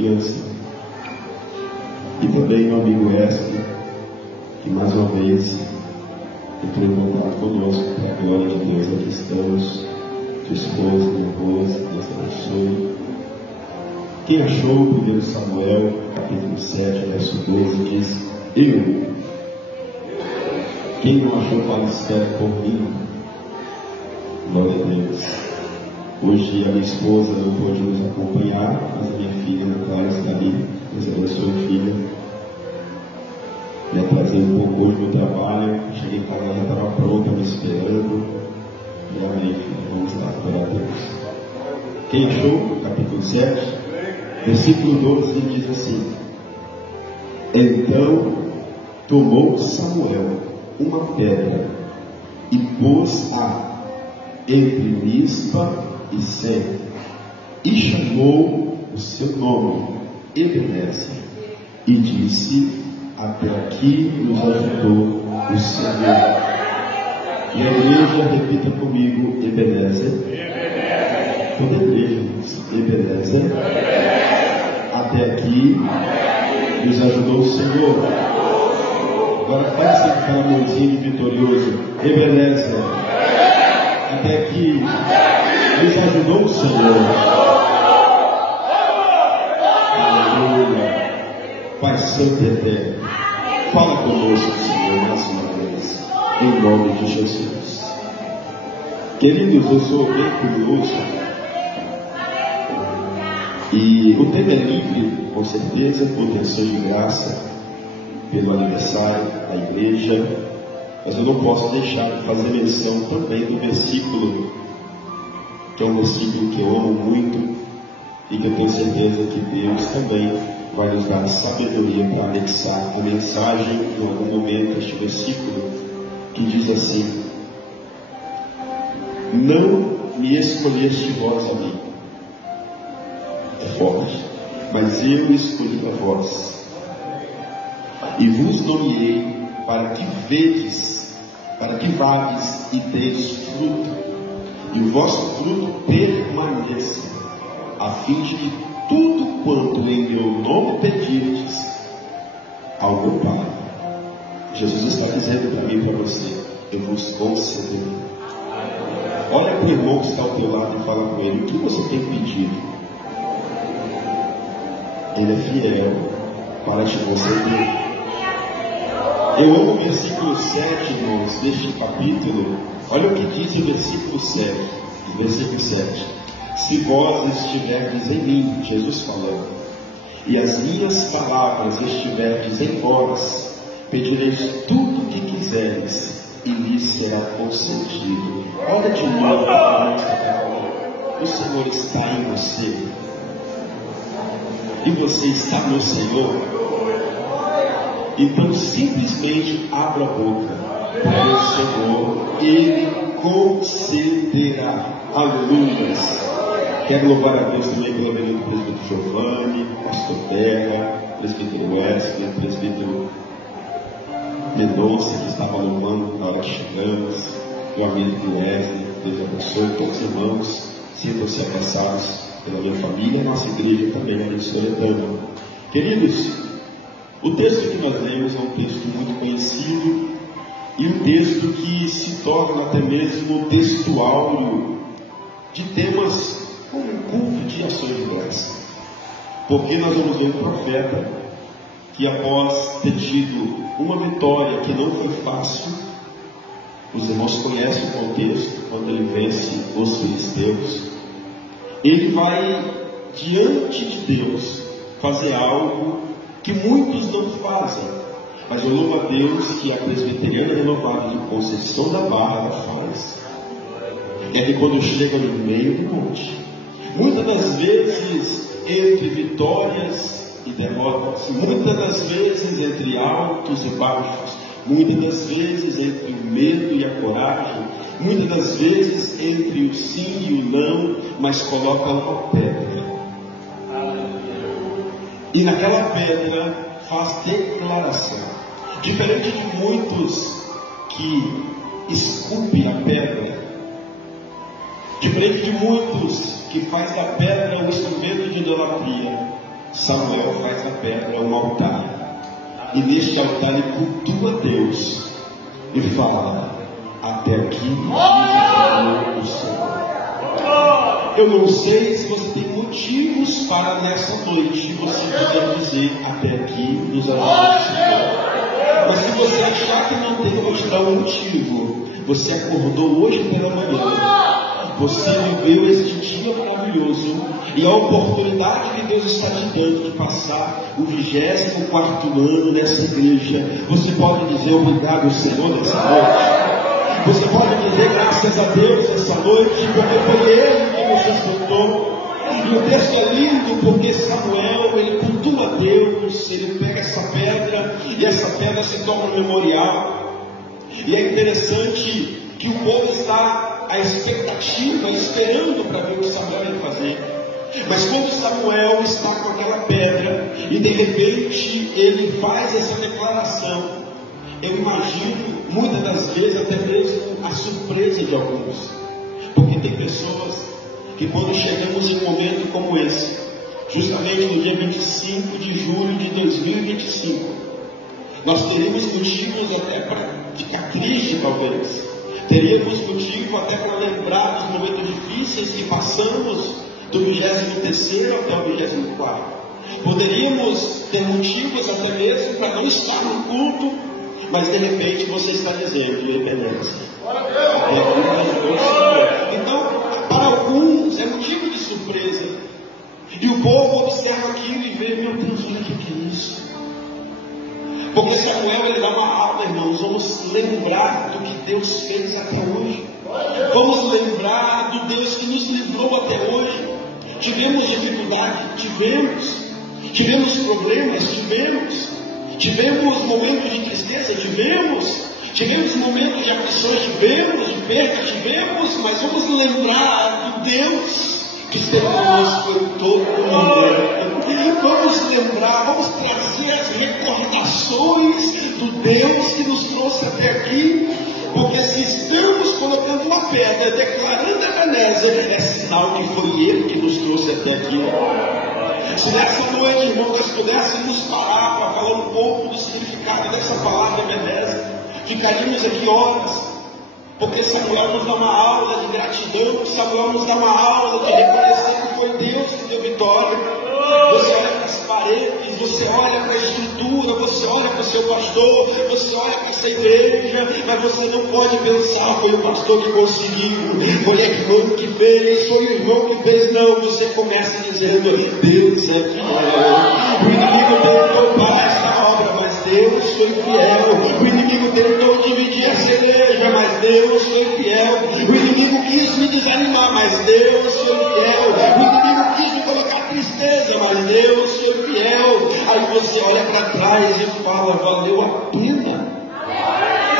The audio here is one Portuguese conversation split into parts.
criança. E também meu amigo Wesley, que mais uma vez entrou em contato conosco, para a glória de Deus. Aqui estamos, sua esposa, minha esposa, Deus abençoe. Quem achou o 1 Samuel, capítulo 7, verso 12, diz: eu. Quem não achou, fala, espera por mim. Glória a Deus. Hoje a minha esposa não pôde nos acompanhar, mas a minha filha, Ana Clara, está ali. Deus abençoe, filha. Me atrasei um pouco hoje no trabalho. Cheguei em casa, ela já estava pronta, me esperando. E amém, filha. Vamos lá, adorar a Deus. Quem achou? Capítulo 7, versículo 12, ele diz assim: então tomou Samuel uma pedra e pôs-a entre Mispa e Sem, e chamou o seu nome Ebenezer, e disse: até aqui nos ajudou o Senhor. E a igreja repita comigo: Ebenezer. Toda a igreja diz: Ebenezer. Até aqui nos ajudou o Senhor. Agora faz aquela mãozinha de vitorioso: Ebenezer. Até aqui nos ajudou o Senhor. Aleluia. Pai Santo e Eterno, fala conosco, Senhor, mais uma vez, em nome de Jesus. Queridos, eu sou bem curioso, e o tema é livre, com certeza, por intenções de graça, pelo aniversário da igreja, mas eu não posso deixar de fazer menção também do versículo, que é um versículo que eu amo muito, e que eu tenho certeza que Deus também vai nos dar sabedoria para anexar a mensagem em algum momento, este versículo, que diz assim: não me escolheste vós a mim. É forte, mas eu escolhi a vós, e vos nomeei para que vedes, para que vades e deis fruto, e o vosso fruto permaneça, a fim de que tudo quanto em meu nome pedirdes ao meu Pai, Jesus está dizendo para mim e para você, eu vos concederei. Olha para o irmão que está ao teu lado e fala com ele: o que você tem pedido? Ele é fiel para te conceder. Eu amo o versículo 7, irmãos, deste capítulo. Olha o que diz o versículo 7. Versículo 7. Se vós estiverdes em mim, Jesus falando, e as minhas palavras estiverdes em vós, pedireis tudo o que quiseres, e lhes será concedido. Olha de novo para o Senhor está em você, e você está no Senhor. Então simplesmente abra a boca, porque o Senhor, Ele concederá. Aleluia. Quero louvar a Deus também pela vida do presbítero Giovanni, pastor Terra, presbítero Wesley, presbítero Mendonça, que estava louvando na hora que chegamos, meu amigo Wesley. Deus abençoe todos os irmãos, sintam-se abraçados pela minha família, nossa igreja também abençoe. Queridos, o texto que nós lemos é um texto muito conhecido, e um texto que se torna até mesmo textual de temas como um culto de ações de graça, porque nós vamos ver um profeta que, após ter tido uma vitória que não foi fácil, os irmãos conhecem o contexto, quando ele vence os filisteus, ele vai diante de Deus fazer algo que muitos não fazem, mas eu louvo a Deus que a presbiteriana renovada de Conceição da Barra faz. É que quando chega no meio do monte, muitas das vezes entre vitórias e derrotas, muitas das vezes entre altos e baixos, muitas das vezes entre o medo e a coragem, muitas das vezes entre o sim e o não, mas coloca uma pedra. E naquela pedra faz declaração. Diferente de muitos que esculpem a pedra, diferente de muitos que faz da pedra um instrumento de idolatria, Samuel faz da pedra um altar. E neste altar ele cultua a Deus e fala: até aqui o Senhor. Eu não sei se você tem motivos para nessa noite você poder dizer: até aqui nos ajudou o Senhor. Mas se você achar que não tem, eu vou te dar um motivo. Você acordou hoje pela manhã, você viveu este dia maravilhoso, e a oportunidade que Deus está te dando de passar o 24º ano nessa igreja, você pode dizer obrigado, Senhor, nessa noite. Você pode dizer graças a Deus essa noite, porque foi Ele que nos sustentou. E o texto é lindo, porque Samuel, ele cultua a Deus, ele pega essa pedra, e essa pedra se torna um memorial. E é interessante que o povo está à expectativa, esperando para ver o que Samuel ia fazer. Mas quando Samuel está com aquela pedra, e de repente ele faz essa declaração, eu imagino, muitas das vezes, até mesmo a surpresa de alguns. Porque tem pessoas que quando chegamos em um momento como esse, justamente no dia 25 de julho de 2025, nós teríamos motivos até para ficar triste, talvez. Teríamos motivo até para lembrar dos momentos difíceis que passamos do 23º até o 24º. Poderíamos ter motivos até mesmo para não estar no culto, mas de repente você está dizendo: ele merece. Então, para alguns é motivo de surpresa. E o povo observa aquilo e vê: meu Deus, olha o que é isso. Porque Samuel, ele dá uma aula, irmãos. Vamos lembrar do que Deus fez até hoje. Vamos lembrar do Deus que nos livrou até hoje. Tivemos dificuldade? Tivemos. Tivemos problemas? Tivemos momentos de tristeza? Tivemos momentos de aflições? De perda? Mas vamos lembrar do Deus que esteve conosco em todo o momento. Vamos lembrar, vamos trazer as recordações do Deus que nos trouxe até aqui. Porque se estamos colocando uma pedra, declarando a Ebenezer, é sinal que foi Ele que nos trouxe até aqui. Se nessa noite, irmão, nós pudéssemos parar para falar um pouco do significado dessa palavra Ebenezer, ficaríamos aqui horas. Porque Samuel nos dá uma aula de gratidão, Samuel nos dá uma aula de reconhecer que foi Deus que deu vitória. Você olha para as paredes, você olha para a estrutura, você olha para o seu pastor, você olha para essa igreja, mas você não pode pensar: foi o pastor que conseguiu, foi a irmã que fez, foi o irmão que fez. Não, você começa dizendo: Deus é fiel. O inimigo tentou parar essa obra, mas Deus foi fiel. O inimigo tentou dividir essa igreja, mas Deus foi fiel. O inimigo quis me desanimar, mas Deus foi fiel. O inimigo quis me colocar tristeza, mas Deus foi fiel. Aí você olha para trás e fala: valeu a pena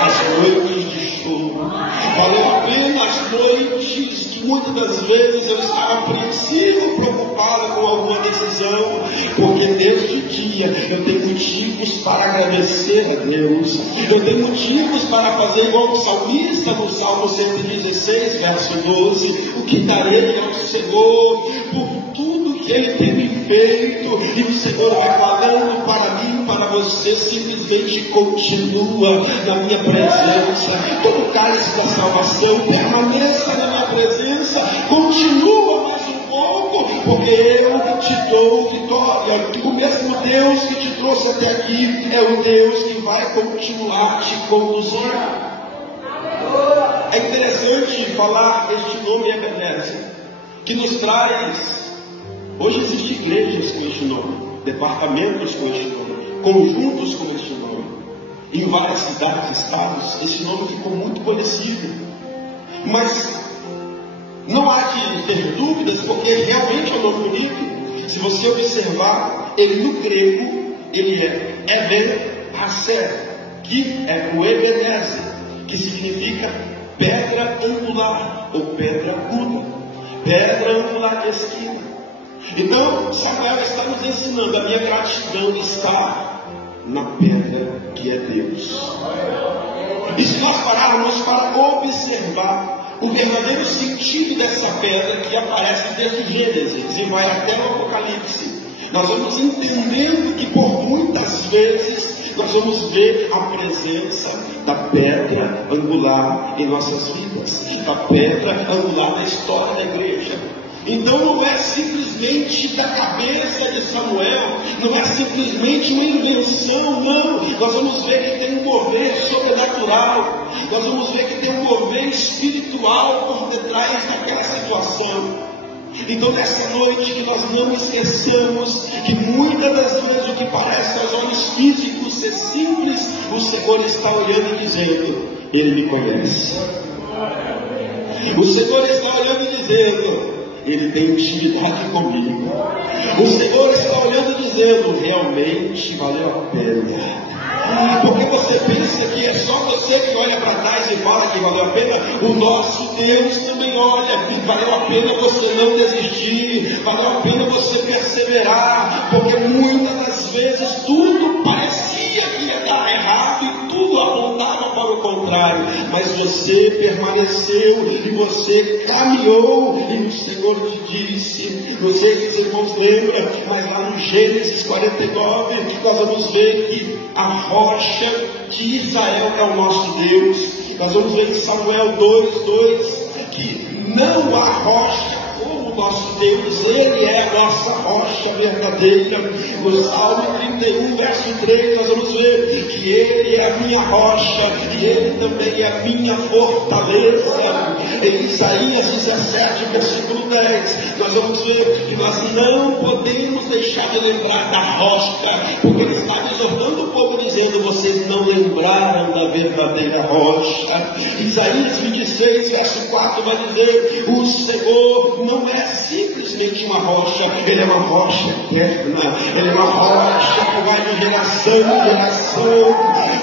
as noites de choro, valeu a pena as noites que muitas das vezes eu estava apreensivo, preocupado com alguma decisão, porque desde o dia eu tenho motivos para agradecer a Deus. Eu tenho motivos para fazer igual o salmista no Salmo 116, verso 12: o que darei ao Senhor por tudo que Ele tem me feito. E o Senhor vai falando para mim, para você: simplesmente continua na minha presença. Todo cálice da salvação, permaneça na minha presença, continua mais um pouco, porque eu te dou vitória. O mesmo Deus que te trouxe até aqui é o Deus que vai continuar te conduzir. É interessante falar este nome Ebenezer, que nos traz. Hoje existem igrejas com este nome, departamentos com este nome, conjuntos com este nome. Em várias cidades, estados, esse nome ficou muito conhecido. Mas não há de ter dúvidas, porque realmente é um nome bonito. Se você observar, ele no grego, ele é Ebenezer, que é o Ebenezer, que significa pedra angular, ou pedra aguda, pedra angular de esquina. Então, Samuel está nos ensinando: a minha gratidão está na pedra que é Deus. E se nós pararmos para observar o verdadeiro sentido dessa pedra, que aparece desde Gênesis e vai até o Apocalipse, nós vamos entendendo que por muitas vezes nós vamos ver a presença da pedra angular em nossas vidas, da pedra angular na história da igreja. Então não é simplesmente da cabeça de Samuel, não é simplesmente uma invenção, não. Nós vamos ver que tem um mover sobrenatural, nós vamos ver que tem um mover espiritual por detrás daquela situação. Então nessa noite que nós não esqueçamos que muitas das vezes o que parece aos olhos físicos ser simples, o Senhor está olhando e dizendo: Ele me conhece. O Senhor está olhando e dizendo: Ele tem intimidade comigo. O Senhor está olhando e dizendo: realmente valeu a pena. Porque você pensa que é só você que olha para trás e fala que valeu a pena? O nosso Deus também olha. Valeu a pena você não desistir, valeu a pena você perseverar, porque muitas das vezes tudo parecia que ia dar errado e tudo apontava para o contrário, mas você permaneceu e você caminhou, e o Senhor te disse, não sei se os irmãos lembram, mas lá no Gênesis 49 nós vamos ver que a rocha de Israel é o nosso Deus. Nós vamos ver em Samuel 2:2 que não há rocha como o nosso Deus, Ele é a nossa rocha verdadeira. No Salmo 31, verso 3, nós vamos ver que Ele é a minha rocha e Ele também é a minha fortaleza. Em Isaías 17, versículo 10, nós vamos ver que nós não podemos deixar de lembrar da rocha, porque Ele está exortando o povo dizendo: vocês não lembraram da verdadeira rocha. Isaías 26, verso 4 vai dizer: o Senhor não é simplesmente uma rocha, Ele é uma rocha eterna, Ele é uma rocha que vai de geração em geração.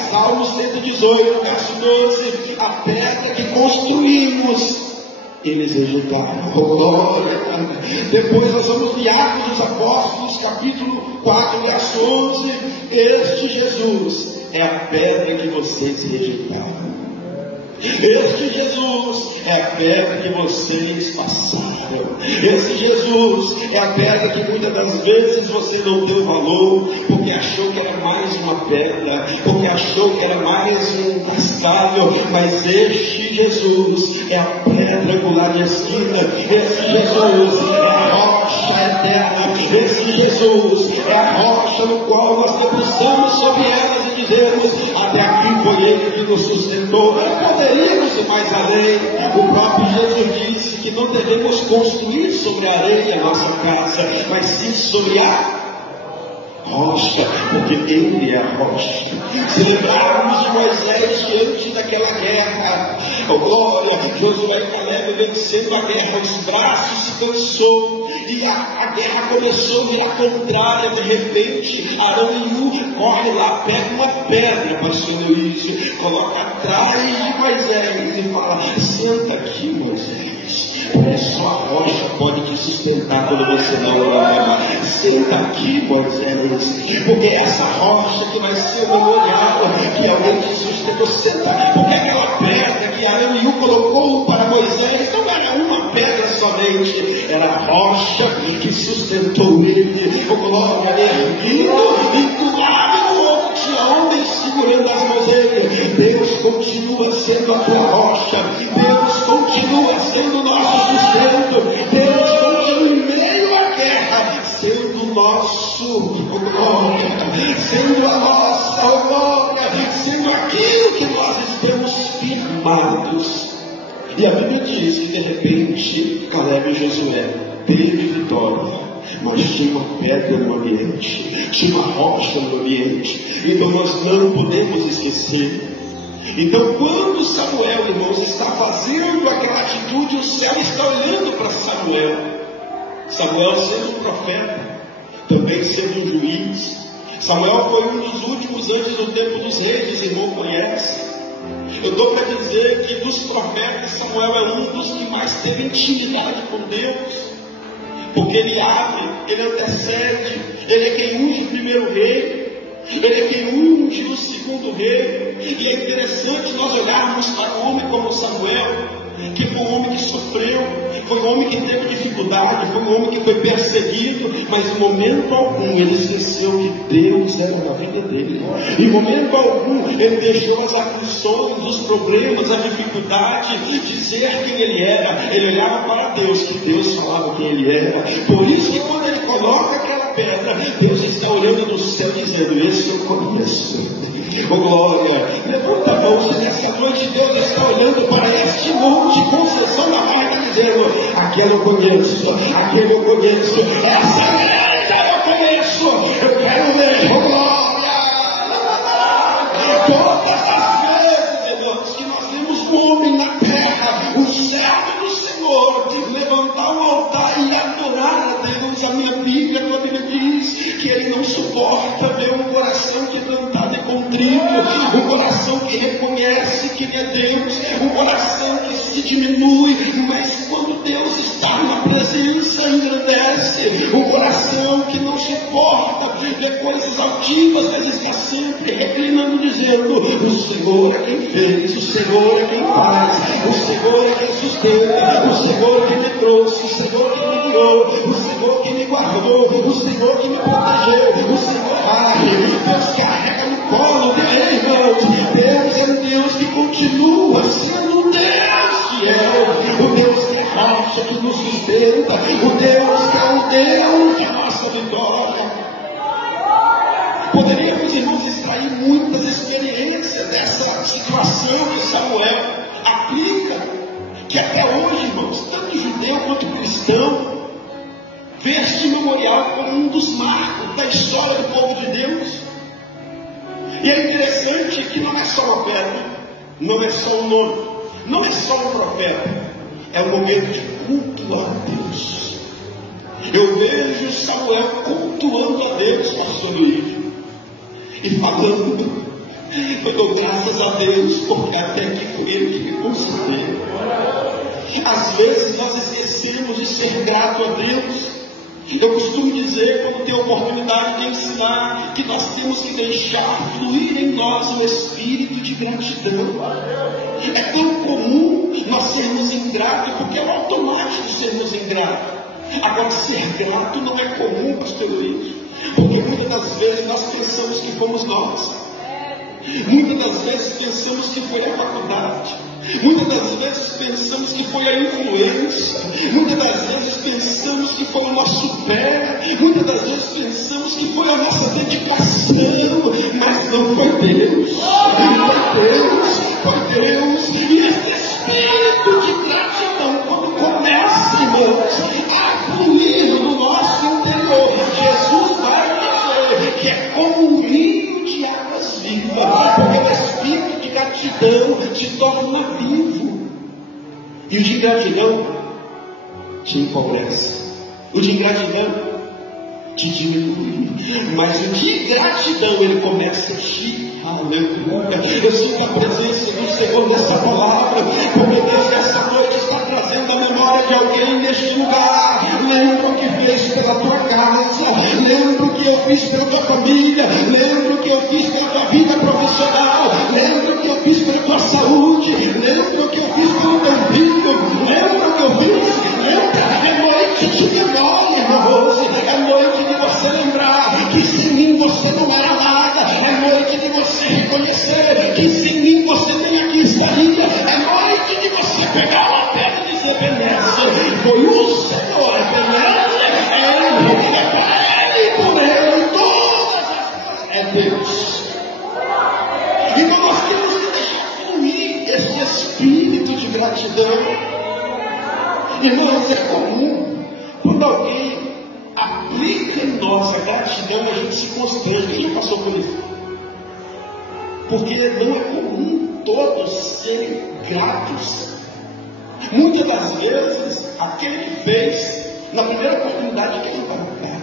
Salmo 118, verso 12: a pedra que construímos, eles rejeitaram. Oh, glória. Depois nós vamos de Atos dos Apóstolos, capítulo 4, verso 11: este Jesus é a pedra que vocês rejeitaram. Este Jesus é a pedra que vocês passaram. Esse Jesus é a pedra que muitas das vezes você não deu valor, porque achou que era mais uma pedra, porque achou que era mais um cascalho. Mas este Jesus é a pedra angular de esquina. Esse Jesus é a rocha eterna. Esse Jesus é a rocha no qual nós debruçamos sobre elas e dizemos: até aqui foi Ele que nos sustentou. Poderíamos ir mais além. O próprio Jesus disse que não devemos construir sobre a areia a nossa casa, mas sim sobre a rocha, porque Ele é a rocha. Se lembrarmos de Moisés diante daquela guerra, oh glória, Josué e Caleb vencendo a guerra, os braços se cansou e a guerra começou a virar contrária. De repente Arão e Hu corre lá, pega uma pedra, pastor Luiz, coloca atrás de Moisés e fala: senta aqui, Moisés, porque só a rocha pode te sustentar quando você não ora. Senta aqui, Moisés, porque essa rocha que vai ser o memorial que alguém te sustentou. Senta aqui, porque aquela pedra que Arão e Hu colocou para Moisés não era uma pedra somente, era a rocha que sustentou ele. O glória erguido e do lado do outro tinha homens segurando as mãos dele. Deus continua sendo a tua rocha, Deus continua sendo o nosso sustento, Deus continua em meio à guerra sendo o nosso, oh glória, sendo a nossa, oh glória, sendo aquilo que nós estamos firmados. E a Bíblia diz que de repente Caleb e Josué teve vitória, mas tinha uma pedra no ambiente, tinha uma rocha no ambiente. Então nós não podemos esquecer. Então quando Samuel, irmãos, está fazendo aquela atitude, o céu está olhando para Samuel. Samuel sendo um profeta, também sendo um juiz. Samuel foi um dos últimos antes do tempo dos reis, irmão conhece. Eu estou para dizer que dos profetas, Samuel é um dos que mais teve intimidade com Deus, porque ele abre, ele antecede, ele é quem unge o primeiro rei, ele é quem unge o segundo rei. E é interessante nós olharmos para um homem como Samuel, que foi um homem que sofreu, foi um homem que teve dificuldade, foi um homem que foi perseguido, mas em momento algum ele esqueceu que Deus era na vida dele. Em momento algum ele deixou as aflições, os problemas, a dificuldade dizer quem ele era. Ele olhava para Deus, que Deus falava quem ele era. Por isso que quando ele coloca aquela pedra, Deus está olhando do céu dizendo: esse eu conheço. Oh glória, levanta a mão, se nessa noite Deus está olhando para este monte com concessão da marca, dizendo: aquele eu conheço, aquele eu conheço, essa grande eu conheço, eu quero ver. Oh glória. Todas as vezes, irmãos, que nós vemos um homem na terra, um servo do Senhor, levantar um altar e adorar a Deus, a minha Bíblia diz que ele não suporta ver um coração quebrantado e contrito, um coração que reconhece que ele é Deus, um coração que se diminui, mas quando Deus está na presença engrandece, um coração que não suporta ver coisas altivas, ele está sempre reclinando, dizendo: o Senhor é quem fez, o Senhor é quem faz, o Senhor é quem sustenta, o Senhor é quem me trouxe, o Senhor que me guiou, o Senhor que me guardou, o Senhor que me protegeu, o Senhor, Deus carrega no colo dele, irmãos. Deus é um Deus que continua sendo um Deus fiel, o Deus que é rocha, que nos sustenta, o Deus que é o Deus da nossa vitória. Poderíamos, irmãos, extrair muitas experiências dessa situação que Samuel aplica, que até hoje, irmãos, tanto judeu quanto cristão, vê este memorial como um dos marcos da história do povo de Deus. E é interessante que não é só uma pedra, não é só um nome, não é só um profeta, é um momento de culto a Deus. Eu vejo Samuel cultuando a Deus, pastor Luiz, e falando: eu dou graças a Deus, porque até que foi Ele que me concedeu. Às vezes nós esquecemos de ser grato a Deus. Eu costumo dizer, quando tenho oportunidade de ensinar, que nós temos que deixar fluir em nós o espírito de gratidão. É tão comum nós sermos ingratos, porque é automático sermos ingratos. Agora, ser grato não é comum, pastor Luiz, porque muitas das vezes nós pensamos que fomos nós. Muitas das vezes pensamos que foi a faculdade. Muitas das vezes pensamos que foi a influência. Muitas das vezes pensamos que foi o nosso pé. Muitas das vezes pensamos que foi a nossa dedicação. Mas não foi Deus. Foi Deus. E esse espírito de gratidão, quando começa, irmãos, a fluir no nosso interior, Jesus vai dizer que é como um rio de águas vivas, porque o espírito de gratidão te torna vivo. E o de ingratidão te empobrece. O de ingratidão te diminui. Mas o de gratidão, ele começa a te... Aleluia. Eu sinto a presença do Senhor nessa palavra, porque Deus nessa noite está trazendo a memória de alguém neste lugar. Lembra o que fez pela tua casa, lembra o que eu fiz pela tua família, lembra o que eu fiz pela tua vida profissional, lembra o que eu fiz pela tua saúde, lembra o que eu fiz pelo teu filho, lembra o que eu fiz, lembra. É noite de memória, irmãos, é noite de você lembrar que sem mim você não era nada, é noite de você reconhecer que sem mim você nem aqui estaria, é noite de você pegar uma pedra e dizer: Benesse, foi o Senhor, Benesse, é para Ele, por Ele, todas as coisas, é Deus. Então nós temos que deixar fluir esse espírito de gratidão. Irmãos, é comum quando alguém aplica em nós a gratidão, a gente se constrange. Quem já passou por isso? Porque não é comum todos serem gratos. Muitas das vezes, aquele que fez, na primeira oportunidade, que não vai dar.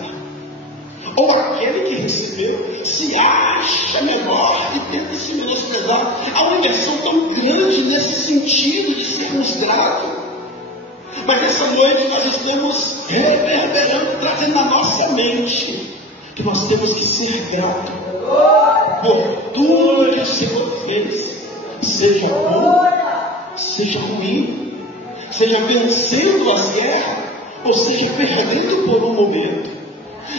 Ou aquele que recebeu, se acha menor e tenta se menosprezar. Há uma inversão tão grande nesse sentido de sermos gratos. Mas essa noite nós estamos reverberando, trazendo na nossa mente que nós temos que ser gratos por tudo que o Senhor fez, seja bom, seja ruim. seja vencendo as guerras, ou seja perdendo por um momento,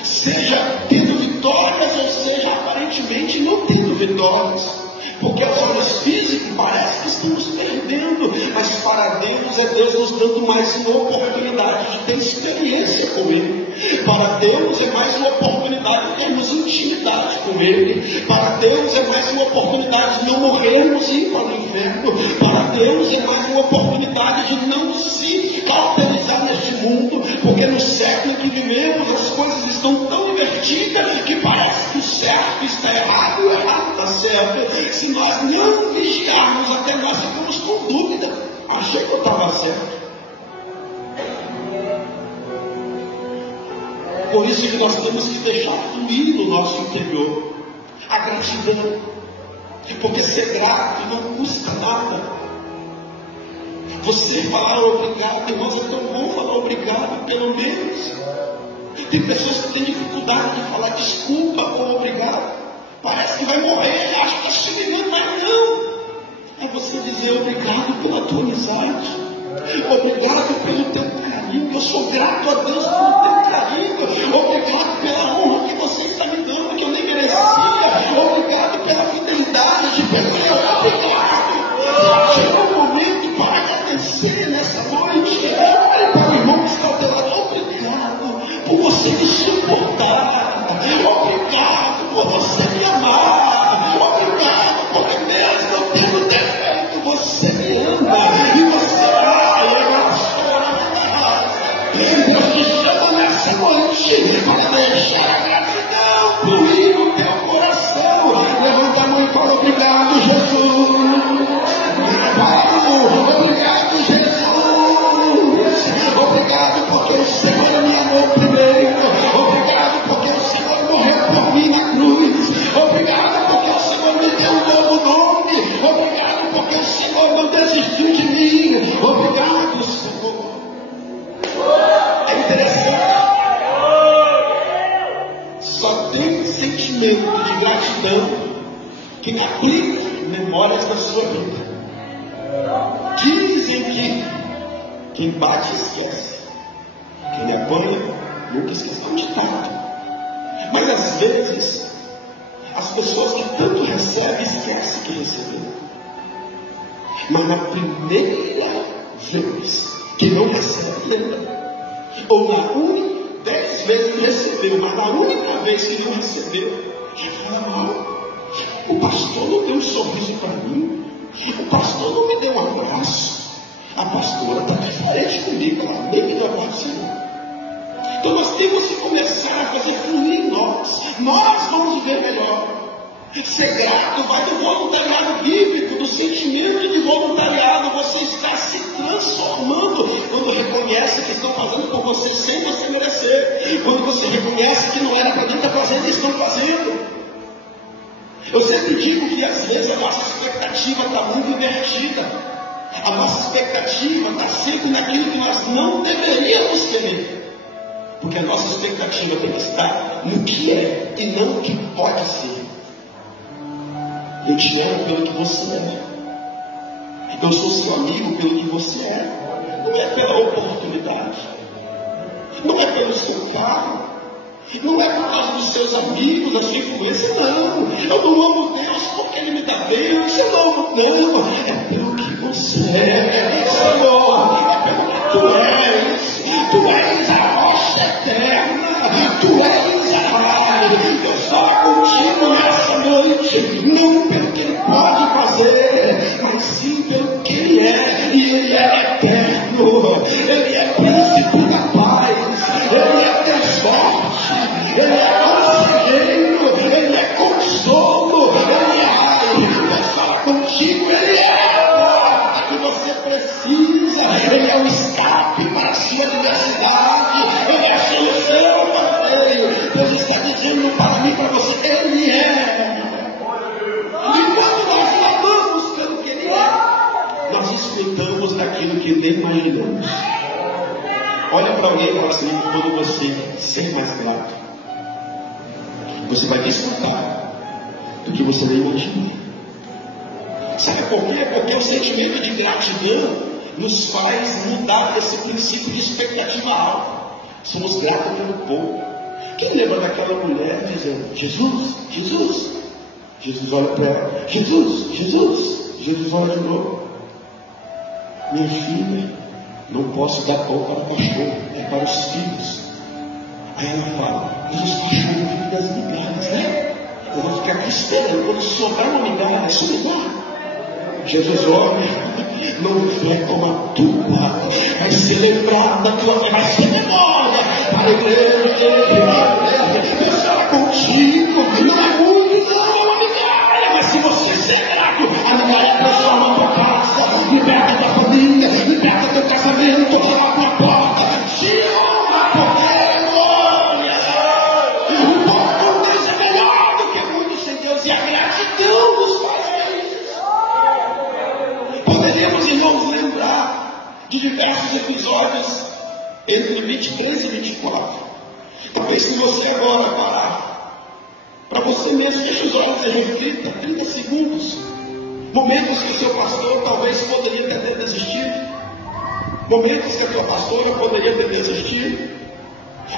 seja tendo vitórias, ou seja aparentemente não tendo vitórias. Porque aos olhos físicos parece que estamos perdendo, mas para Deus é Deus nos dando mais uma oportunidade de ter experiência com Ele. Para Deus é mais uma oportunidade de termos intimidade com Ele. Para Deus é mais uma oportunidade de não morrermos e ir para o inferno. Para Deus é mais uma oportunidade de não se cauterizar neste mundo, porque no século em que vivemos as coisas estão tão invertidas que parece que o certo está errado e o errado está certo. Se nós não vigiarmos, até nós ficamos com dúvida. Achei que eu estava certo. Por isso que nós temos que deixar fluir no nosso interior a gratidão. Porque ser grato não custa nada. Você falar obrigado, irmãos, é tão bom falar obrigado, pelo menos. Tem pessoas que têm dificuldade de falar desculpa ou obrigado. Parece que vai morrer, acha que está chegando, mas não. É você dizer obrigado pela tua amizade. Obrigado pelo teu carinho. Eu sou grato a Deus pelo teu carinho. Obrigado pela honra que você está me dando, que eu nem merecia. Obrigado pela fidelidade de perdoar. Obrigado. Chegou o momento para agradecer nessa noite. Olha para o irmão que está ao teu lado. Obrigado por você me suportar. Obrigado por você me amar. Obrigado porque mesmo não tendo defeito, você me ama. E você Deus te chama nessa noite para deixar a gratidão fluir no teu coração. Levanta a mão e fala obrigado, Jesus. Obrigado, Jesus. Obrigado porque o Senhor me amou primeiro. Obrigado porque o Senhor morreu por mim na cruz. Obrigado porque o Senhor me deu um novo nome. Obrigado porque o Senhor não desistiu de mim. Obrigado, Senhor. É interessante. Só tem sentimento de gratidão quem aplica memórias da sua vida. Dizem que quem bate esquece, quem apanha nunca esquece um ditado. Mas às vezes as pessoas que tanto recebem esquecem que receberam. Mas na primeira vez que não recebe ainda, ou na única, 10 vezes que recebeu, mas na única vez que não recebeu, já fala mal. O pastor não deu um sorriso para mim. O pastor não me deu um abraço. A pastora está diferente comigo, ela nem me deu um abraço. Então nós temos que começar a fazer fluir em nós. Nós vamos viver melhor. Ser grato vai do voluntariado bíblico, do sentimento de voluntariado. Você está se transformando quando reconhece que estão fazendo por você sem você merecer. Quando você reconhece que não era para quem está fazendo e estão fazendo. Eu sempre digo que às vezes a nossa expectativa está muito invertida. A nossa expectativa está sempre naquilo que nós não deveríamos querer. Porque a nossa expectativa tem que estar no que é e não no que pode ser. Eu te amo pelo que você é. Eu sou seu amigo pelo que você é. Não é pela oportunidade. Não é pelo seu carro. Não é por causa dos seus amigos, da sua influência. Não. Eu não amo Deus porque Ele me dá bem. Isso eu não amo. Não. É pelo que você é. Senhor. É pelo que tu és. Tu és a rocha eterna. Tu és a raiva. Eu estou contigo nessa noite. Não pelo que Ele pode fazer, mas sim pelo que Ele é. E Ele é eterno. Ele é príncipe da paz. Ele é teu sorte. Ele é conselheiro. Ele é consolo. Ele é fala contigo. Ele é a porta que você precisa. Ele é o escape para a sua adversidade. Ele é a solução para ele. Deus está dizendo para mim, para você, Ele é. E quando nós amamos pelo que Ele é, nós desfrutamos daquilo que nem imaginamos. Olha para alguém e fala assim, quando você ser mais grato, você vai desfrutar do que você nem imagina. Sabe por quê? Porque o sentimento de gratidão nos faz mudar esse princípio de expectativa alta. Somos gratos pelo pouco. Quem lembra daquela mulher dizendo: Jesus, Jesus? Jesus olha para ela: Jesus, Jesus. Jesus olha de novo: minha filha, não posso dar pão para o cachorro, é para os filhos. Aí ela fala: mas os cachorros vivem das migalhas, né? Eu vou ficar aqui esperando, quando sobrar uma migalha, isso me dá. Jesus olha: não vai tomar tua, vai ser lembrado da tua fé, vai ser memória para a igreja. Deus fala contigo, não é muito, não é uma migalha, mas se você ser grato, a migalha transforma a tua casa, liberta a tua família, liberta teu casamento, abre a porta, te honra, porque glória. O pouco Deus é melhor do que muito sem Deus, e a gratidão nos faz felizes. Poderíamos, irmãos, lembrar de diversos episódios entre 23 e 24. Talvez se você agora parar para você mesmo, feche os olhos e reflita 30 segundos. Momentos que o seu pastor talvez poderia ter desistido. Momentos que a tua pastora poderia ter desistido.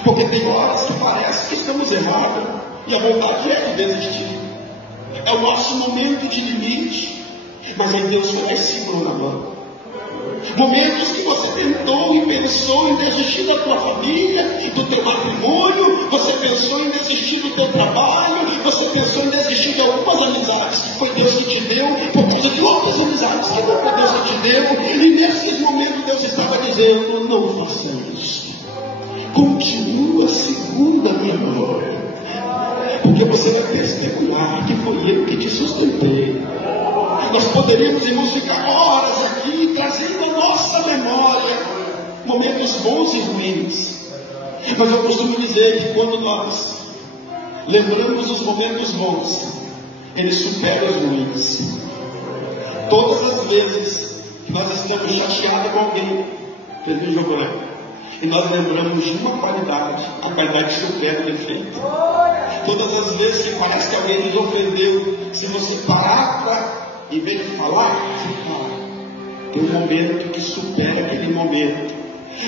Porque tem horas que parece que estamos errados e a vontade é de desistir. É o nosso momento de limite. Mas aí Deus foi lá e segurou na mão. Momentos que você tentou e pensou em desistir da tua família, do teu matrimônio, você pensou em desistir do teu trabalho, você pensou em desistir de algumas amizades que foi Deus que te deu, por causa de outras amizades que não foi Deus que te deu, e nesses momentos Deus estava dizendo: não faça isso, continua segundo a minha mão, porque você vai testemunhar que foi eu que te sustentei. Nós poderíamos, irmãos, ficar horas aqui trazendo a nossa memória momentos bons e ruins. Mas eu costumo dizer que quando nós lembramos os momentos bons, eles superam os ruins. Todas as vezes que nós estamos chateados com alguém, e nós lembramos de uma qualidade, a qualidade supera o defeito. Todas as vezes que parece que alguém nos ofendeu, se você parar para, em vez de falar, você fala. Tem um momento que supera aquele momento.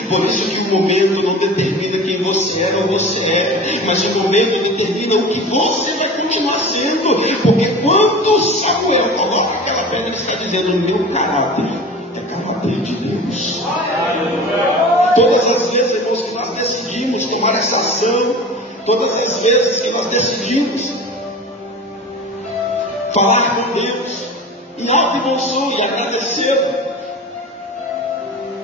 Por isso que o momento não determina quem você era ou você é, mas o momento determina o que você vai continuar sendo. Porque quando Samuel coloca aquela pedra, ele está dizendo: o meu caráter é caráter de Deus. Todas as vezes, irmãos, que nós decidimos tomar essa ação, todas as vezes que nós decidimos falar com Deus em alto e bom som e agradecer.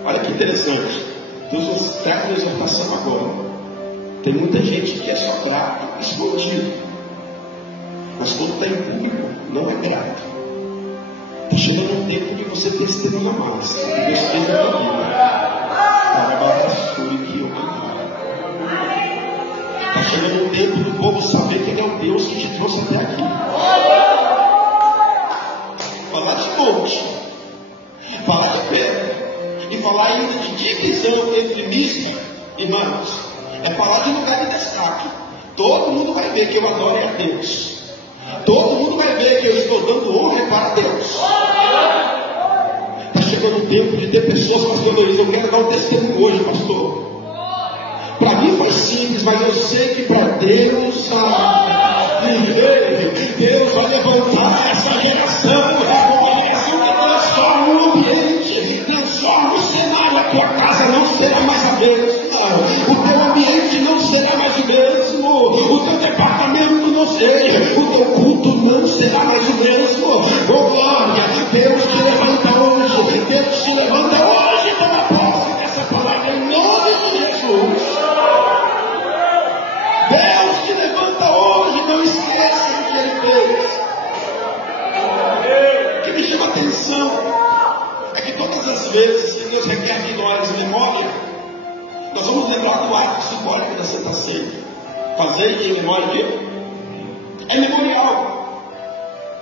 Olha que interessante. Deus está nos exortação agora. Tem muita gente que é só grato, escondido. Mas quando está em público, não é grato. Está chegando um tempo que você testemunha mais. Que Deus tem na tua vida. Está chegando um tempo do povo saber que Ele é o Deus que te trouxe até aqui. Falar de monte, falar de pedra, e falar ainda de divisão entre Mispa e Manos, é falar de lugar de destaque. Todo mundo vai ver que eu adoro a Deus. Todo mundo vai ver que eu estou dando honra para Deus. Está chegando o tempo de ter pessoas, pastor Luiz, eu quero dar um testemunho hoje, pastor. Para mim foi simples, mas eu sei que para Deus, Deus vai levantar essa geração, uma geração que transforma o ambiente, transforma o cenário. A tua casa não será mais a mesma, o teu ambiente não será mais o mesmo, o teu departamento não será, o teu culto não será mais o mesmo. Oh glória, Deus te levanta hoje, Deus te levanta hoje. Toma posse dessa palavra em nome de Jesus. Deus te levanta hoje, não esqueça do que Ele fez. O que me chama a atenção é que todas as vezes que Deus requer de nós memória, nós vamos lembrar do ato simbólico da Santa Ceia. Fazer em memória de? É memorial.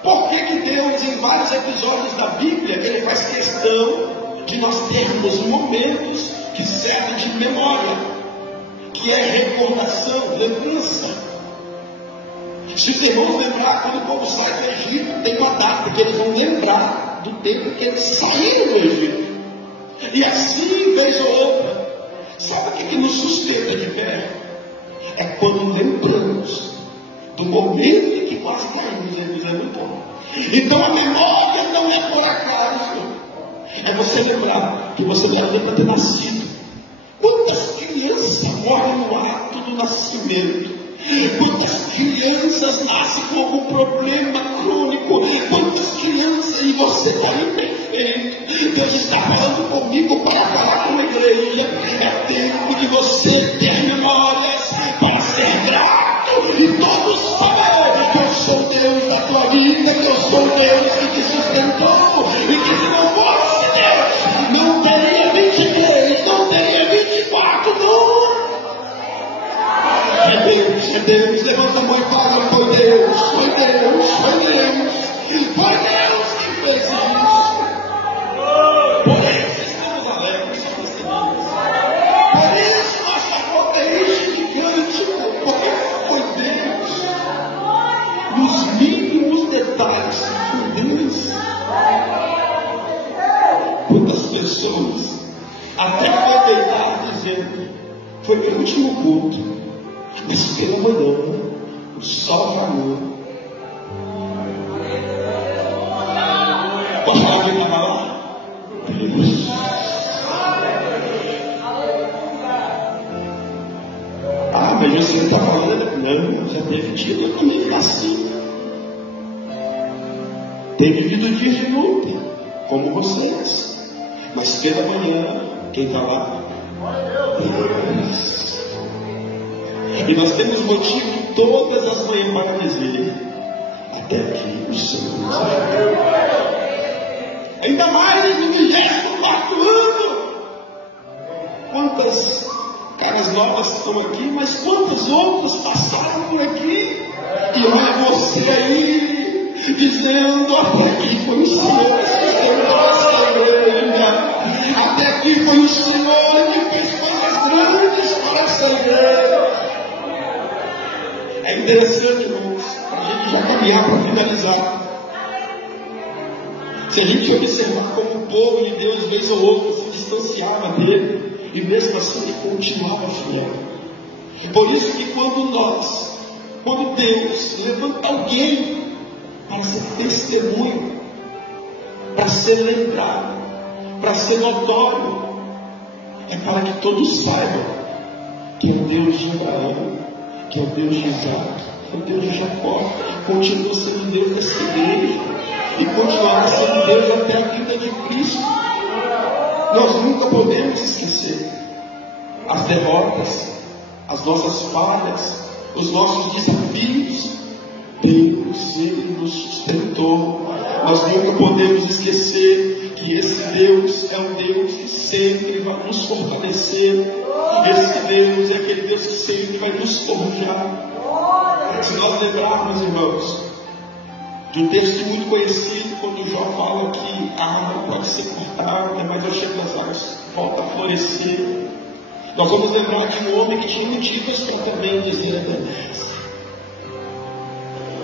Por que Deus, em vários episódios da Bíblia, Ele faz questão de nós termos momentos que servem de memória, que é recordação, lembrança? Se os irmãos lembrar, quando o povo sai do Egito, tem uma data que eles vão lembrar do tempo que eles saíram do Egito. E assim, vez ou outra, sabe o que nos sustenta de pé? É quando lembramos do momento em que quase caímos em misericórdia. Então a memória não é por acaso. É você lembrar que você não era para ter nascido. Quantas crianças morrem no ato do nascimento? Quantas crianças nascem com algum problema crônico? Quantas crianças, e você está imperfeito? Deus está falando comigo para falar com a igreja. É tempo de você ter memórias para ser grato. E todos saberem que eu sou Deus da tua vida, que eu sou Deus que te sustentou. E que se não fosse Deus, não teria 23, não teria 24, não. É Deus, levanta a mão e fala, foi Deus, foi Deus, foi Deus. Foi Deus que fez isso. Por isso estamos alegres, somos felizes. Por isso nossa boca é gigante, porque foi Deus. Nos mínimos detalhes, foi Deus. Quantas pessoas até foi deitar dizendo, foi meu último culto. Mas pela manhã, o sol raiou. Posso falar quem estava lá? Deus. Ah, mas você está falando? Não, já teve dia que eu também nasci. Tem vivido dias de luta, como vocês. Mas pela manhã, quem está lá? Deus. E nós temos motivo todas as manhãs para dizer, até aqui o Senhor nos ajudou. Ainda mais no 24º ano. Quantas caras novas estão aqui, mas quantas outras passaram por aqui? E olha você aí, dizendo, até aqui foi o Senhor que sustentou essa igreja. Até aqui foi o Senhor que fez coisas grandes para essa igreja. É interessante, irmãos, para a gente já caminhar para finalizar. Se a gente observar como o povo de Deus, vez ou outra, se distanciava dele, e mesmo assim ele continuava fiel. Por isso que quando Deus levanta alguém para ser testemunho, para ser lembrado, para ser notório, é para que todos saibam que é o Deus de Abraão, que é o Deus de Isaac, que é o Deus de Jacó, continua sendo Deus dessa igreja e continuará sendo Deus até a vinda de Cristo. Nós nunca podemos esquecer as derrotas, as nossas falhas, os nossos desafios. Deus, Ele nos sustentou. Nós nunca podemos esquecer que esse Deus é um Deus que sempre vai nos fortalecer. Esse Deus é aquele Deus que sempre vai nos forjar. Se nós lembrarmos, irmãos, de um texto muito conhecido, quando Jó fala que a árvore pode ser cortada, mas ao cheiro das águas volta a florescer, nós vamos lembrar de um homem que tinha motivos para também dizer a verdade.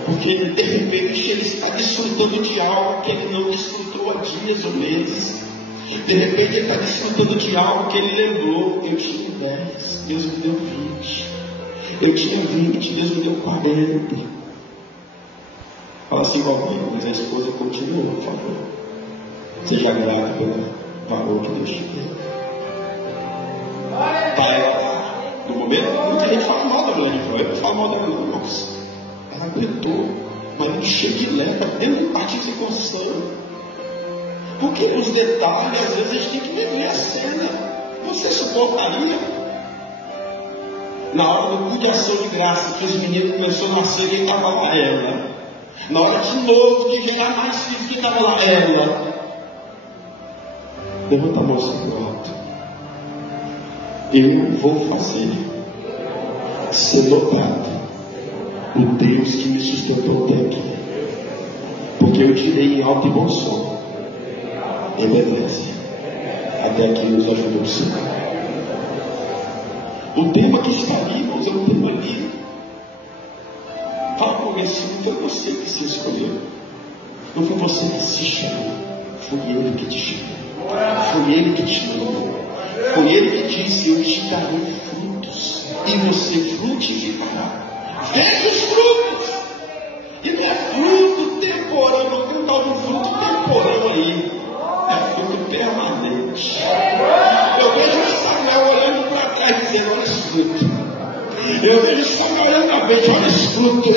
Porque de repente ele está desfrutando de algo que ele não desfrutou há dias ou meses. De repente ele está desfrutando de algo que ele lembrou. Eu tinha 10, Deus me deu 20. Eu tinha 20, Deus me deu 40. Fala assim comigo, mas a esposa continua, por favor. Seja grato pelo valor que Deus te deu. Tá, ela, no momento, muita gente fala mal da mulher de Jó, fala mal da mulher, nossa. Ela aguentou, mas não chega de leva, dentro de parte de construção. Porque os detalhes, às vezes, a gente tem que viver a cena. Você suportaria? Na hora do culto de ação de graça, que os meninos começaram a nascer, quem estava lá? Ela. Na hora de novo, de gerar mais filhos, quem estava lá? Ela. Levanta a mão sobre o alto. Eu vou fazer ser notado o Deus que me sustentou até aqui. Porque eu direi em alto e bom som, obedece. Até aqui nos ajudou o Senhor. O tema que está ali, irmãos, é um tema lindo. Fala com alguém assim, não foi você que se escolheu. Não foi você que se chamou. Foi ele que te chamou. Foi Ele que te amou. Foi Ele que disse: eu te darei frutos e você frutificará. Veja os frutos. E não é fruto temporário, não tem um tal de fruto temporário aí. É fruto permanente. Eu vejo o Samuel olhando para trás dizendo: olha esse fruto. Eu vejo o Samuel olhando para frente: olha esse fruto.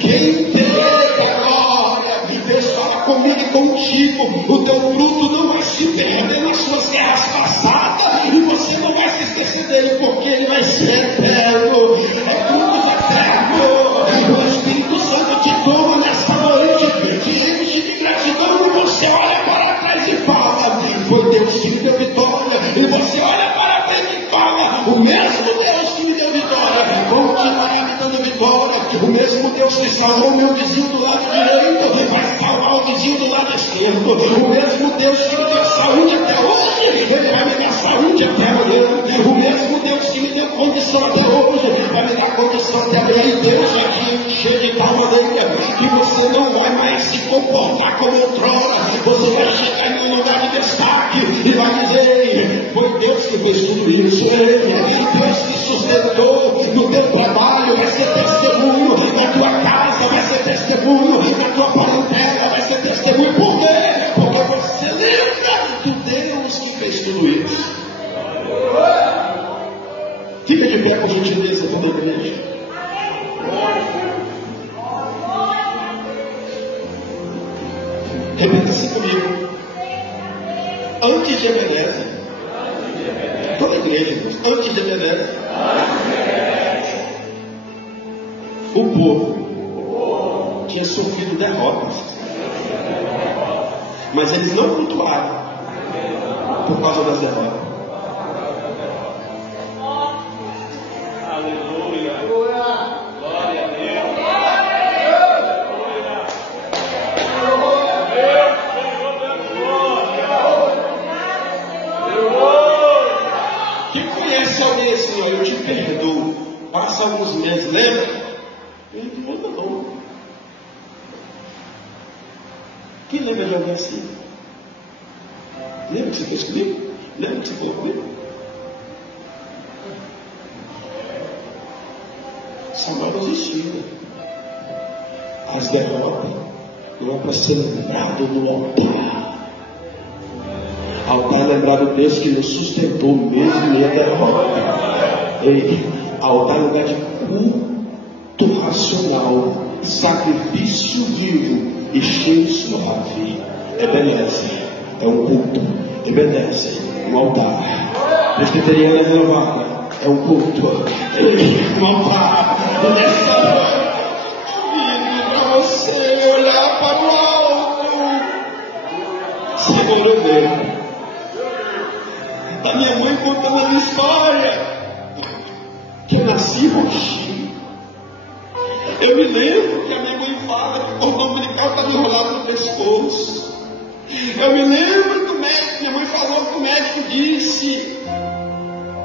Quem tem a glória, Deus fala comigo e contigo. O teu fruto não vai se perder nas suas guerras passadas e você não vai se esquecer dele, porque ele vai ser eterno. É fruto eterno. O Espírito Santo te toma nessa noite, te enche de gratidão e você olha para trás e fala: foi Deus que me deu vitória. E você olha para frente e fala: o mesmo Deus que me deu vitória continuará me dando vitória. O mesmo Deus que salvou meu vizinho do lado direito vai salvar o vizinho do lado esquerdo. O mesmo Deus que me deu saúde até hoje, ele vai me dar saúde até amanhã. O mesmo Deus que me deu condição até hoje vai me dar condição até amanhã. E Deus vai te encher de tal maneira que você não vai mais se comportar como outrora. Você vai chegar em um lugar de destaque e vai dizer: foi Deus que fez tudo isso. Deus que sustentou no teu trabalho, vai ser testemunho na tua casa, vai ser testemunho na tua parentela, vai ser testemunho. Por quê? Porque você lembra do Deus que fez tudo isso. Fica de pé, por gentileza, toda a igreja. Repita assim comigo: antes de Ebenezer, toda a igreja, antes de Ebenezer, o povo tinha sofrido derrotas, mas eles não flutuaram por causa das derrotas. Aleluia, glória a Deus. Quem conhece alguém assim: ó, eu te perdoo, passa alguns meses, lembra? Ele não lembra não. Quem lembra de alguém assim? Lembra que você fez comigo? Lembra que você falou comigo? Samuel não existia. As derrotas não é para ser lembrado no altar. Altar é lembrar do Deus que nos sustentou mesmo em meio à derrota. Altar é lugar de culto racional, sacrifício vivo e cheio suave. Ebenezer é um culto. Ebenezer é um altar. Presbiteriana renovada é um culto. Um altar. Nessa noite, para você olhar para o alto. Senhor, eu lembro da minha mãe contando a minha história, que eu nasci roxinho. Eu me lembro que a minha mãe fala que o cordão umbilical estava enrolado no pescoço. Eu me lembro que o médico, minha mãe falou que o médico disse: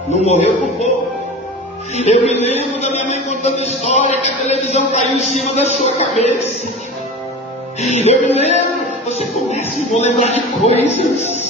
não morreu por pouco. Eu me lembro da minha mãe contando a história que a televisão caiu em cima da sua cabeça. Eu me lembro, você começa a lembrar de coisas.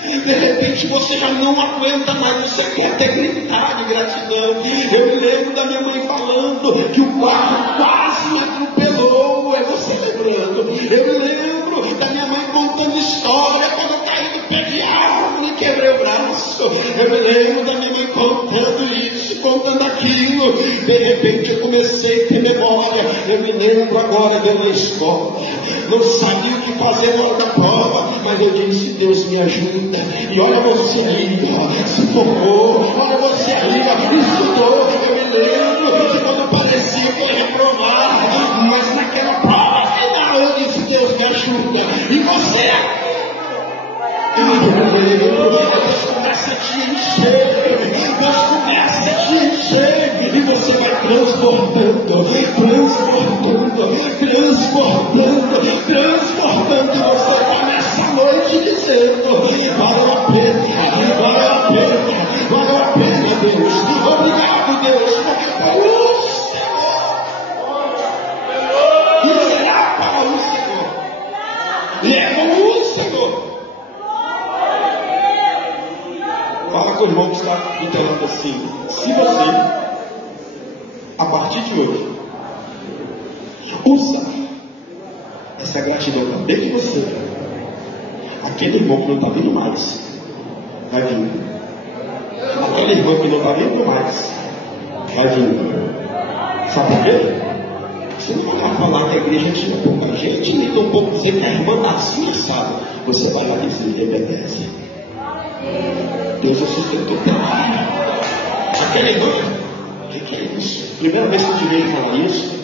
De repente você já não aguenta mais, você quer até gritar de gratidão. Eu me lembro da minha mãe falando que o carro quase me atropelou. É você lembrando. Eu me lembro da minha mãe contando história quando eu caí no pé de árvore e quebrei o braço. Eu me lembro da minha mãe contando isso, contando aquilo. De repente eu comecei a ter memória. Eu me lembro agora de eu na escola, não sabia o que fazer na hora da prova, mas eu disse: Deus me ajuda. E olha você ali, se formou. Olha você ali, estudou. Eu me lembro de quando parecia que ia reprovar, mas naquela prova final eu disse: Deus me ajuda. E você? Deus começa a te encher. Deus começa a te encher. E você vai transbordando. Você vai nessa noite dizendo: valeu a pena, Deus. Obrigado, Deus, porque com o irmão que está entendendo assim: se você, a partir de hoje, usar essa gratidão para dentro de você, aquele irmão que não está vindo mais, vai vir. Aquele irmão que não está vindo mais, vai vir. Sabe por quê? Você não vai falar que a igreja tinha pouca gente e não pouco dizer que a irmã está assim, sabe? Você vai lá dizer, obedece. Deus é sustentou para aquele irmão. O que é isso? Primeira vez que eu te vejo falar isso,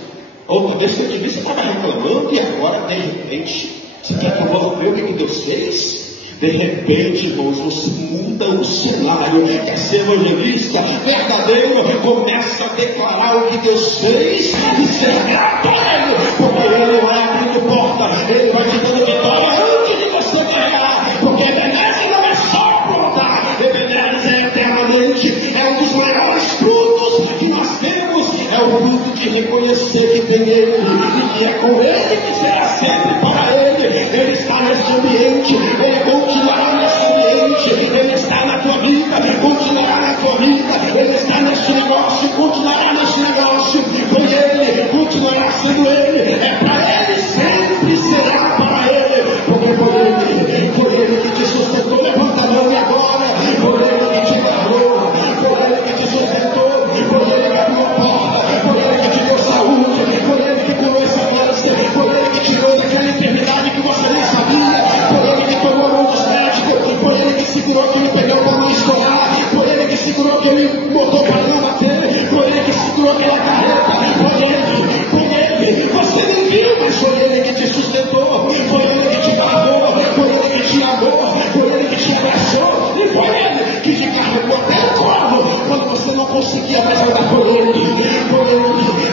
outra vez que eu te vi, você estava reclamando e agora, de repente, você quer que eu vou ver o que Deus fez? De repente, irmãos, você muda o cenário. Quer ser evangelista verdadeiro, começa a declarar o que Deus fez e ser grato a Ele, porque Ele vai abrindo porta, Ele vai te dando vitória antes de você ganhar, porque Ebenezer não é só plantar, Ebenezer é eternamente, é um dos maiores frutos que nós temos, é o fruto de reconhecer que tem Ele e que é com Ele que será sempre para Ele. Ele está nesse ambiente, Ele continuará nesse ambiente, Ele está na tua vida, continuará na tua vida, Ele está nesse negócio, continuará nesse negócio, foi Ele, continuará sendo Ele, é para Ele, sempre será para Ele, porque foi Ele que te sustentou, levanta a mão e agora, foi Ele que te guardou, foi Ele que te sustentou, foi Ele que abriu a porta, foi Ele que te deu saúde, foi Ele que curou essa câncer, foi Ele que tirou daquela enfermidade que você nem sabia, foi Ele que tomou a mão dos médicos, foi Ele que segurou aquele pneu para não estourar, foi Ele que segurou aquele motor para não bater, foi Ele que segurou aquela carreta, foi Ele, você nem viu, mas foi Ele que te sustentou, foi Ele que te guardou, foi Ele que te amou, foi Ele que te abraçou, e foi Ele que te carregou até o colo, quando você não conseguia mais andar por Ele,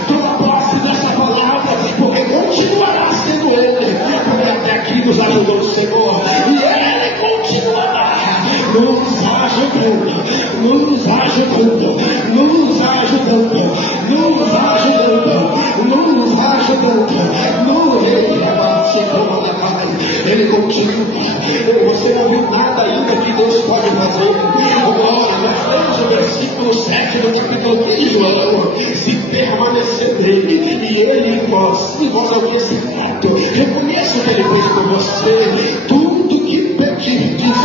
toma posse dessa palavra, porque continuará sendo Ele, porque até aqui nos ajudou o Senhor, e Ele continuará nos ajudando, nos ajudando, nos ajudando, nos ajudando, nos ajudando, no Ele continua. Você não viu nada ainda que Deus pode fazer. Agora, nós temos o versículo 7 do capítulo 3 de João. Se permanecer nele e ele em vós é o que é secreto. Reconheça o que ele fez por você. Tudo que pedirdes,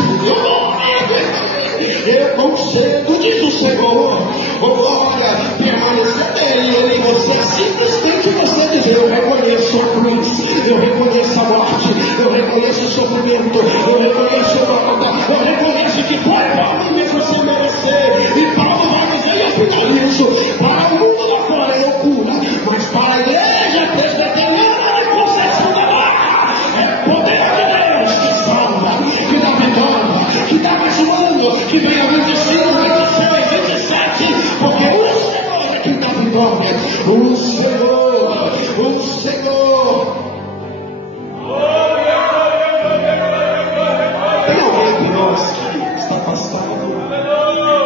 eu concedo, diz o Senhor. Agora, permanecer nele, ele em você. Simplesmente você dizer: eu reconheço a cruz, eu reconheço a morte, eu reconheço o sofrimento, eu reconheço a derrota, eu reconheço que foi para mim mesmo sem merecer. E Paulo vai dizer, e eu finalizo: para o mundo lá fora é loucura, mas para a igreja presbiteriana de Conceição da Barra é poder de Deus que salva, que dá vitória, que dá mais um ano, que vem a 25, 26, 27, porque o Senhor é quem dá vitória, o Senhor, o Senhor. Tem alguém de nós que está afastado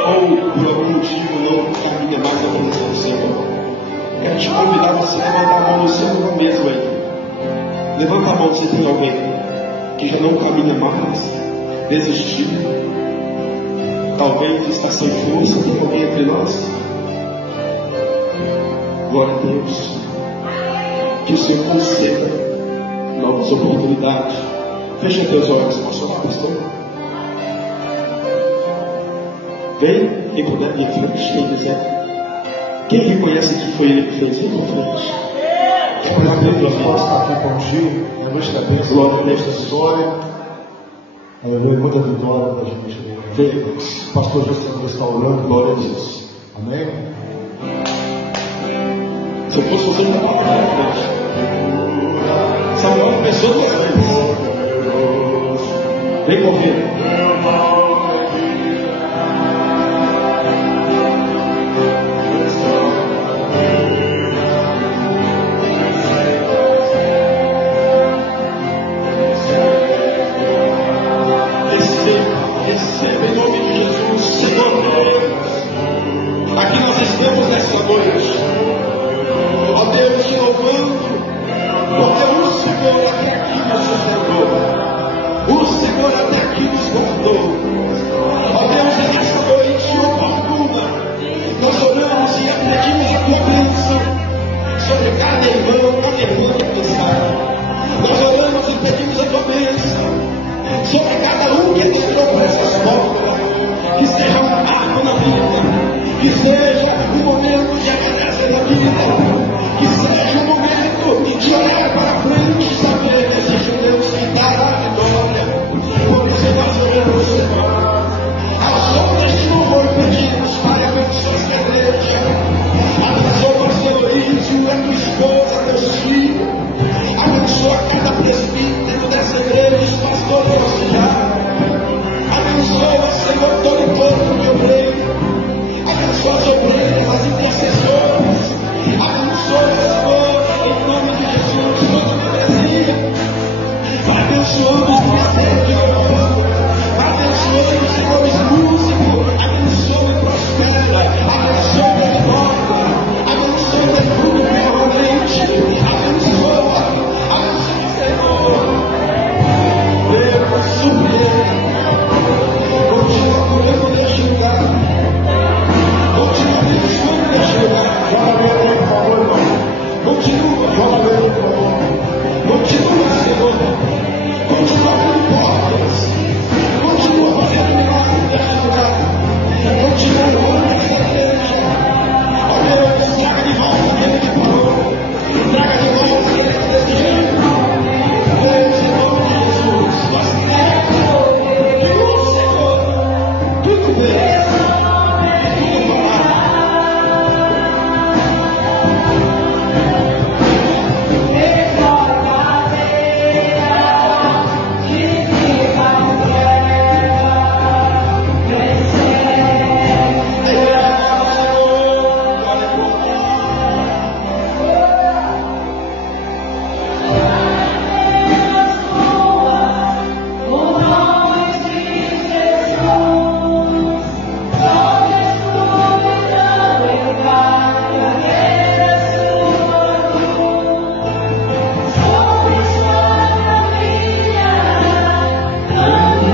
ou por algum motivo não caminha mais na presença do Senhor? Quero te convidar a você levantar a mão no seu lugar mesmo aí. Levanta a mão se tem alguém que já não caminha mais, desistiu. Talvez está sem força. Tem alguém entre nós? Glória a Deus. Que o Senhor conceda novas oportunidades. Fecha teus olhos, posso orar, pastor? Vem, quem puder vir em frente, quem quiser. Quem reconhece que foi ele que fez, vem em frente. Para Deus, posso estar aqui com o Gil, na noite da bênção, logo nesta história. Aleluia, muita vitória para a gente ver. O pastor José está orando, glória a Deus. Amém? Se eu fosse fazer uma palavra na frente, Samuel começou com eles. Vem correndo.